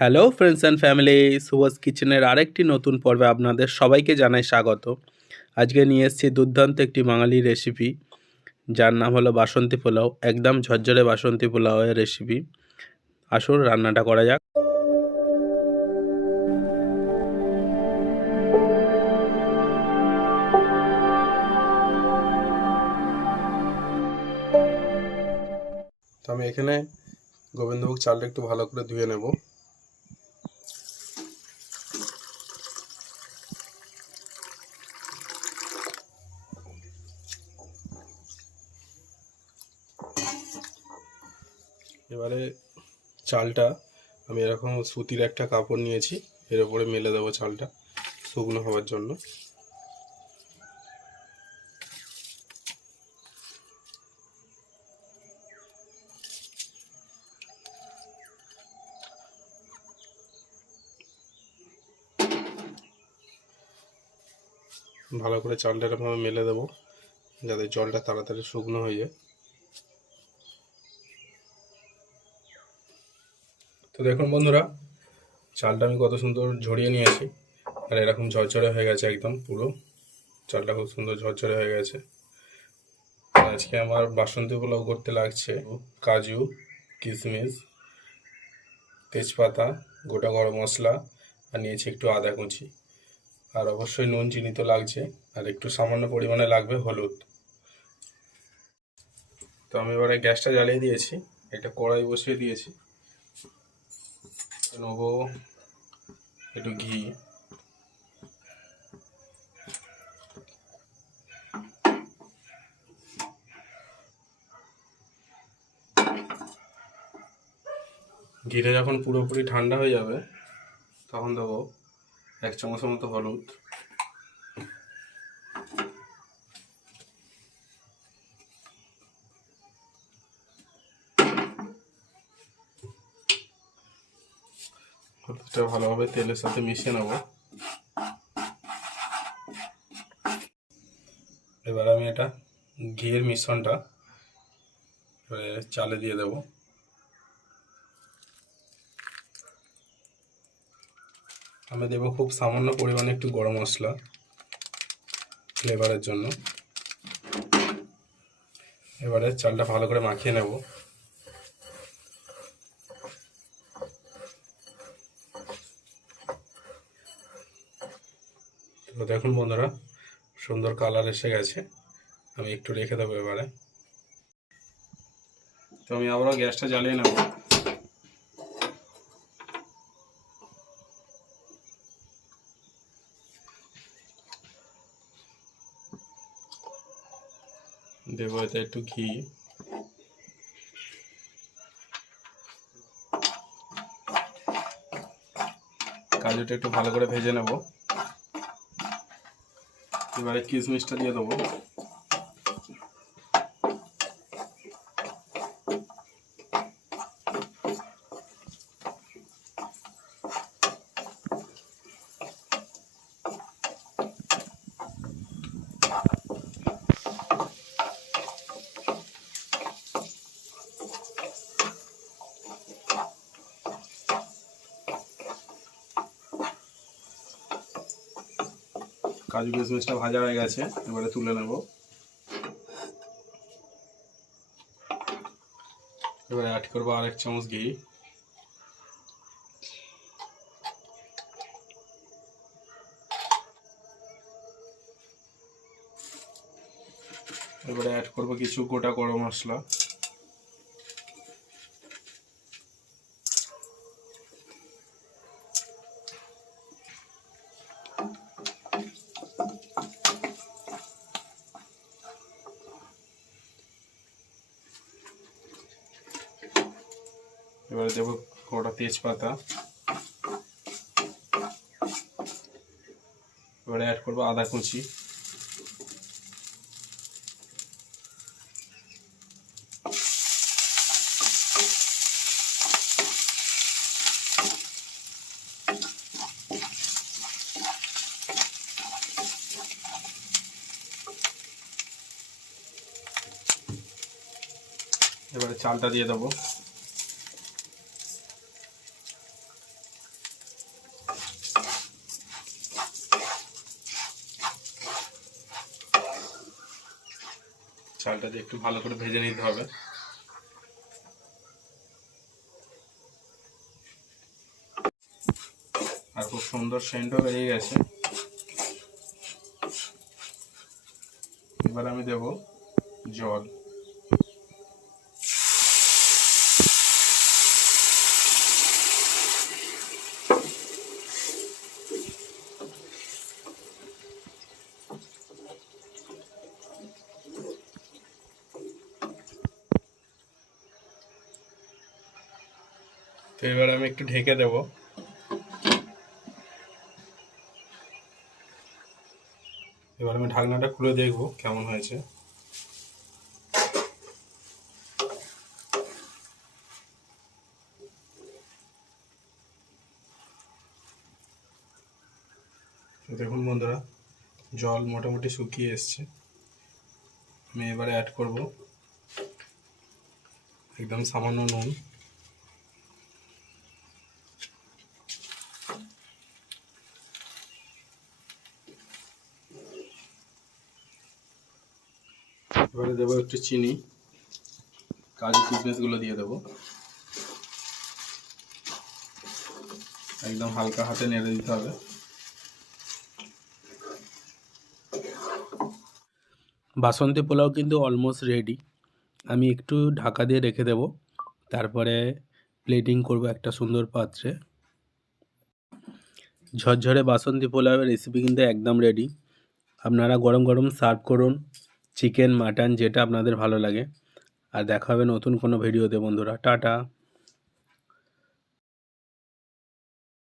Hello friends and family, Subhash কিচেনের আরেকটি নতুন পর্বে আপনাদের সবাইকে জানাই স্বাগত। আজকে নিয়ে এসেছি দুর্দান্ত একটি বাঙালি রেসিপি, যার নাম হলো বাসন্তী পোলাও। একদম ঝরঝরে বাসন্তী পোলাওয়ের রেসিপি। আসুন রান্নাটা করা যাক। তো আমি এখানে গোবিন্দভোগ চালটা একটু ভালো করে ধুয়ে নেব। এবারে চালটা আমি এরকম সুতির একটা কাপড় নিয়েছি, এর উপরে মেলে দেবো চালটা শুকনো হওয়ার জন্য। ভালো করে চালটা এরকমভাবে মেলে দেবো যাতে জলটা তাড়াতাড়ি শুকনো হয়ে যায়। তো দেখুন বন্ধুরা, চালটা আমি কত সুন্দর ঝরিয়ে নিয়েছি, আর এরকম ঝরঝরে হয়ে গেছে। একদম পুরো চালটা খুব সুন্দর ঝরঝরে হয়ে গেছে। আজকে আমার বাসন্তী পোলাও করতে লাগছে কাজু, কিশমিশ, তেজপাতা, গোটা গরম মশলা, আর নিয়েছি একটু আদা কুচি, আর অবশ্যই নুন চিনি তো লাগছে, আর একটু সামান্য পরিমাণে লাগবে হলুদ। তো আমি এবারে গ্যাসটা জ্বালিয়ে দিয়েছি, একটা কড়াই বসিয়ে দিয়েছি। নেবো একটু ঘি, ঘিটা যখন পুরোপুরি ঠান্ডা হয়ে যাবে তখন দেবো 1 চামচের মতো হলুদ, হলুদটা ভালোভাবে তেলের সাথে মিশিয়ে নেব। এবার আমি এটা ঘিয়ের মিশ্রণটা চালে দিয়ে দেব। আমি দেব খুব সামান্য পরিমাণে একটু গরম মশলা ফ্লেভারের জন্য। এবারে চালটা ভালো করে মাখিয়ে নেব। তো দেখুন বন্ধুরা, সুন্দর কালার এসে গেছে। আমি একটু রেখে দেবো এবারে। তো আমি আবারও গ্যাসটা জ্বালিয়ে নেব। দেবো এতে একটু ঘি, কাজুটা একটু ভালো করে ভেজে নেব। এবারে কিশমিশটা দিয়ে দেবো। কাজু কিশমিশটা ভাজা হয়ে গেছে, এবারে তুলে নেব। এবারে অ্যাড করবো আর 1 চামচ ঘি। এবারে অ্যাড করবো কিছু গোটা গরম মশলা। এবারে দেবো গোটা তেজপাতা। এবারে অ্যাড করবো আদা কুচি। এবারে চালটা দিয়ে দেবো। চালটা দিয়ে একটু ভালো করে ভেজে নিতে হবে। আর খুব সুন্দর সেন্টও বেরিয়ে গেছে। এবার আমি দেব জল। তো এবার আমি একটু ঢেকে দেব। এবার আমি ঢাকনাটা খুলে দেখব কেমন হয়েছে। দেখুন বন্ধুরা, জল মোটামুটি শুকিয়ে এসছে। আমি এবারে অ্যাড করব একদম সামান্য নুন। এবারে দেবো একটু চিনি, কাজু কিশমিশগুলো দিয়ে দেবো। একদম হালকা হাতে নেড়ে দিতে হবে। বাসন্তী পোলাও কিন্তু অলমোস্ট রেডি। আমি একটু ঢাকা দিয়ে রেখে দেব, তারপরে প্লেটিং করব একটা সুন্দর পাত্রে। ঝরঝরে বাসন্তী পোলাওয়ের রেসিপি কিন্তু একদম রেডি। আপনারা গরম গরম সার্ভ করুন, চিকেন মাটন যেটা আপনাদের ভালো লাগে। আর দেখা হবে নতুন কোনো ভিডিওতে বন্ধুরা। টাটা।